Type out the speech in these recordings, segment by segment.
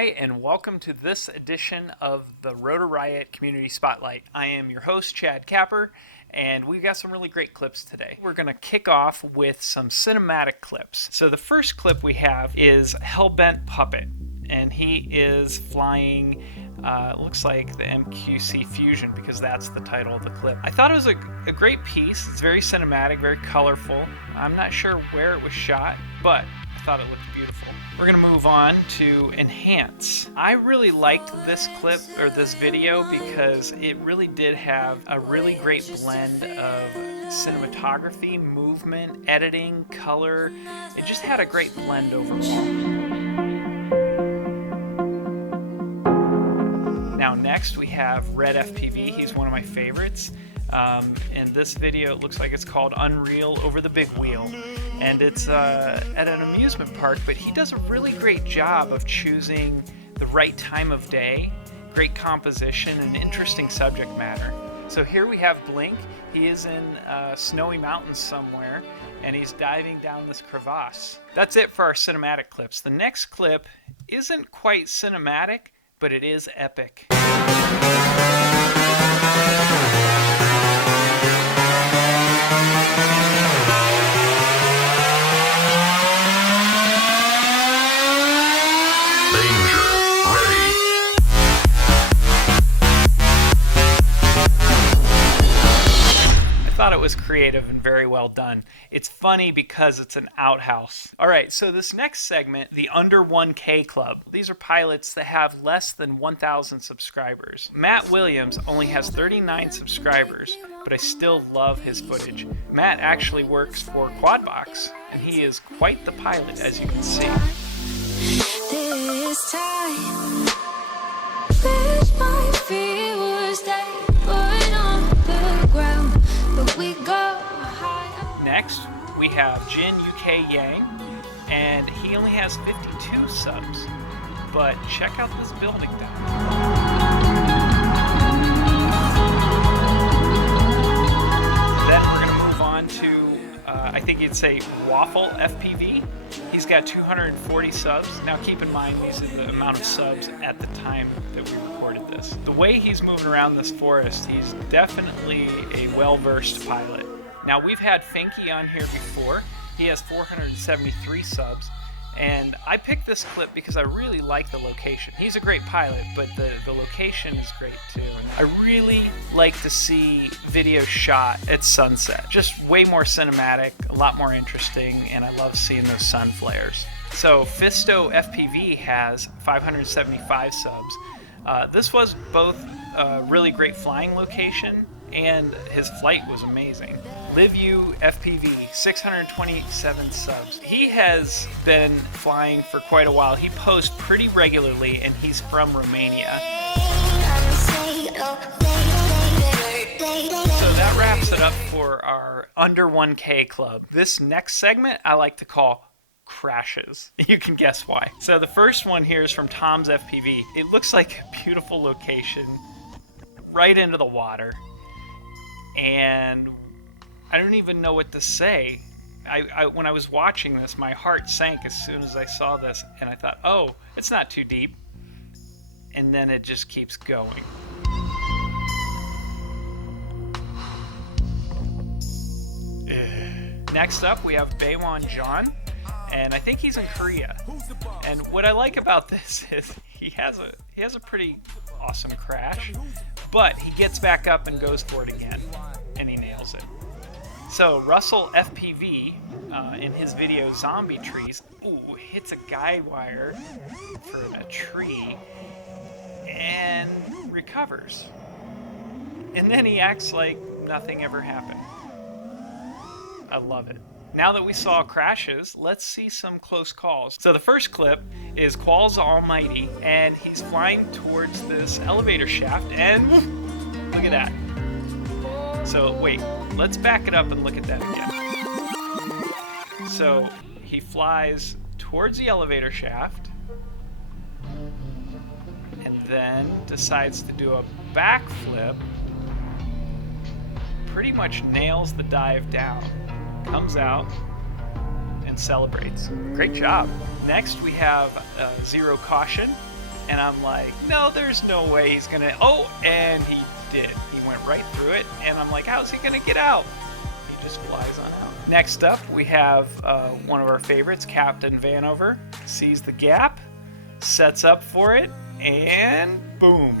Hi, and welcome to this edition of the Rotor Riot Community Spotlight. I am your host, Chad Capper, and we've got some really great clips today. We're going to kick off with some cinematic clips. So the first clip we have is HellBentPuppet, and he is flying, looks like the MQC Fusion, because that's the title of the clip. I thought it was a great piece. It's very cinematic, very colorful. I'm not sure where it was shot, but I thought it looked beautiful. We're going to move on to Enhance. I really liked this clip, or this video, because it really did have a really great blend of cinematography, movement, editing, color. It just had a great blend overall. Now next we have Red FPV. He's one of my favorites. In this video it looks like it's called Unreal Over the Big Wheel, and it's at an amusement park, but he does a really great job of choosing the right time of day, great composition, and interesting subject matter. So here we have Blink. He is in snowy mountains somewhere, and he's diving down this crevasse. That's it for our cinematic clips. The next clip isn't quite cinematic, but it is epic. It was creative and very well done. It's funny because it's an outhouse. Alright, so this next segment, the Under 1K Club. These are pilots that have less than 1,000 subscribers. Matt Williams only has 39 subscribers, but I still love his footage. Matt actually works for Quadbox, and he is quite the pilot, as you can see. This time, wish my feet would stay put on the ground. Next, we have Jin Uk Yang, and he only has 52 subs, but check out this building down. Then we're going to move on to, I think you'd say WaFL FPV. He's got 240 subs. Now keep in mind, these are the amount of subs at the time that we recorded this. The way he's moving around this forest, he's definitely a well-versed pilot. Now we've had Finky on here before. He has 473 subs, and I picked this clip because I really like the location. He's a great pilot, but the location is great too. And I really like to see video shot at sunset. Just way more cinematic, a lot more interesting, and I love seeing those sun flares. So Fisto FPV has 575 subs. This was both a really great flying location, and his flight was amazing. Livyu FPV, 627 subs. He has been flying for quite a while. He posts pretty regularly, and he's from Romania. So that wraps it up for our Under 1K Club. This next segment I like to call Crashes. You can guess why. So the first one here is from Tomz FPV. It looks like a beautiful location right into the water, and I don't even know what to say. When I was watching this, my heart sank as soon as I saw this, and I thought, oh, it's not too deep. And then it just keeps going. Next up, we have Baewon Joen, and I think he's in Korea. And what I like about this is he has a pretty awesome crash, but he gets back up and goes for it again, and he nails it. So Brutal FPV, in his video Zombie Trees, hits a guy wire from a tree and recovers. And then he acts like nothing ever happened. I love it. Now that we saw crashes, let's see some close calls. So the first clip is Qualls Almighty, and he's flying towards this elevator shaft, and look at that. So wait, let's back it up and look at that again. So he flies towards the elevator shaft, and then decides to do a backflip, pretty much nails the dive down, comes out, and celebrates. Great job. Next we have Zero Caution. And I'm like, no, there's no way he's gonna, oh, and he did. He went right through it, and I'm like, how's he gonna get out? He just flies on out. Next up, we have one of our favorites, Captain Vanover. Sees the gap, sets up for it, and boom,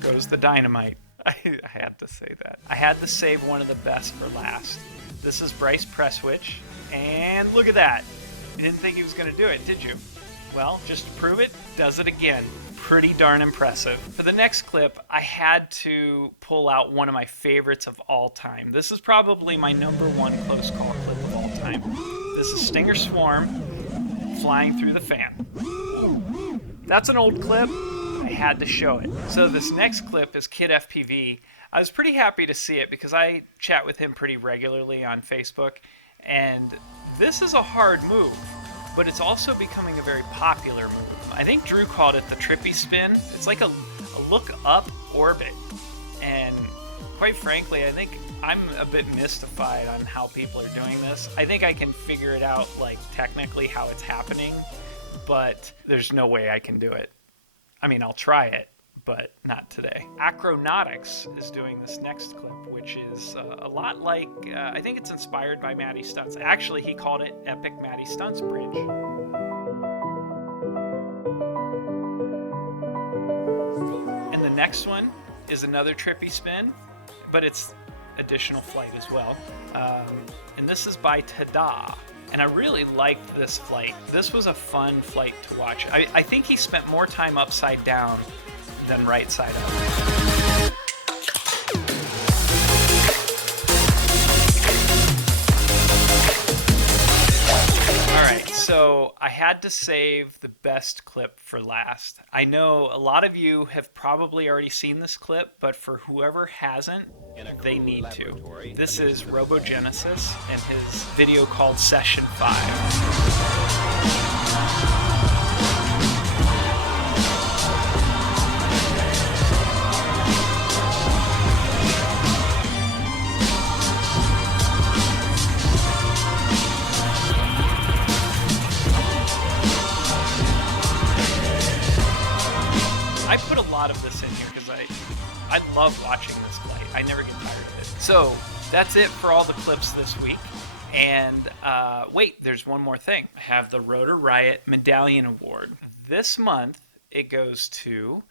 goes the dynamite. I had to say that. I had to save one of the best for last. This is Bryce Prestwich, and look at that. You didn't think he was going to do it, did you? Well, just to prove it, does it again. Pretty darn impressive. For the next clip, I had to pull out one of my favorites of all time. This is probably my #1 close call clip of all time. This is Stingersswarm flying through the fan. That's an old clip. I had to show it. So this next clip is KittFPV. I was pretty happy to see it because I chat with him pretty regularly on Facebook, and this is a hard move, but it's also becoming a very popular move. I think Drew called it the TRIPPY spin. It's like a look up orbit, and quite frankly, I think I'm a bit mystified on how people are doing this. I think I can figure it out, like technically how it's happening, but there's no way I can do it. I mean, I'll try it, but not today. Acronautix is doing this next clip, which is a lot like, I think it's inspired by MattyStuntz. Actually, he called it Epic MattyStuntz Bridge. And the next one is another trippy spin, but it's additional flight as well. And this is by Tada. And I really liked this flight. This was a fun flight to watch. I think he spent more time upside down than right side up. Alright, so I had to save the best clip for last. I know a lot of you have probably already seen this clip, but for whoever hasn't, they need to. This is Robogenesis and his video called Session 5. I put a lot of this in here because I love watching this flight. I never get tired of it. So that's it for all the clips this week. And wait, there's one more thing. I have the Rotor Riot Medallion Award. This month it goes to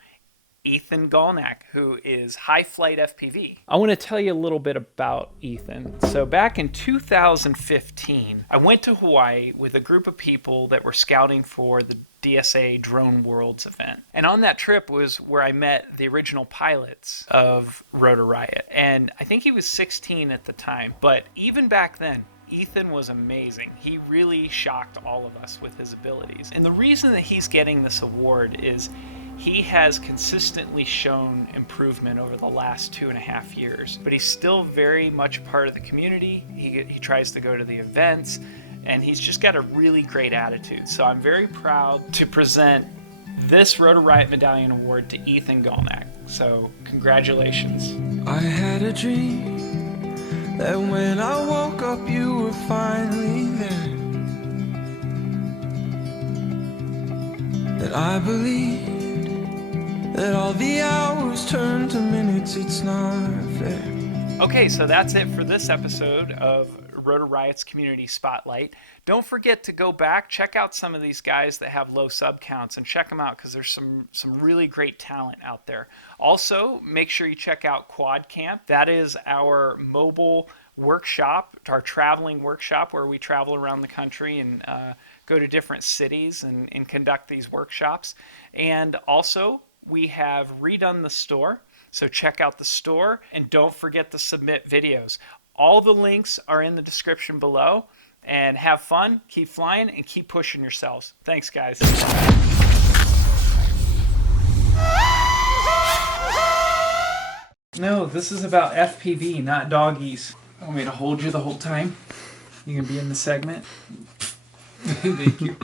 Ethan Galnack, who is High Flight FPV. I want to tell you a little bit about Ethan. So back in 2015, I went to Hawaii with a group of people that were scouting for the DSA Drone Worlds event. And on that trip was where I met the original pilots of Rotor Riot. And I think he was 16 at the time. But even back then, Ethan was amazing. He really shocked all of us with his abilities. And the reason that he's getting this award is he has consistently shown improvement over the last 2.5 years, but he's still very much part of the community. He tries to go to the events, and he's just got a really great attitude. So I'm very proud to present this Rotor Riot Medallion Award to Ethan Galnack. So congratulations. I had a dream that when I woke up you were finally there, that I believe that all the hours turn to minutes, it's not fair. Okay, so that's it for this episode of Rotor Riot's Community Spotlight. Don't forget to go back, check out some of these guys that have low sub counts, and check them out because there's some really great talent out there. Also, make sure you check out Quad Camp. That is our mobile workshop, our traveling workshop where we travel around the country and go to different cities and conduct these workshops. And also, we have redone the store, so check out the store and don't forget to submit videos. All the links are in the description below, and have fun, keep flying, and keep pushing yourselves. Thanks, guys. No, this is about FPV, not doggies. Want me to hold you the whole time? You gonna be in the segment? Thank you.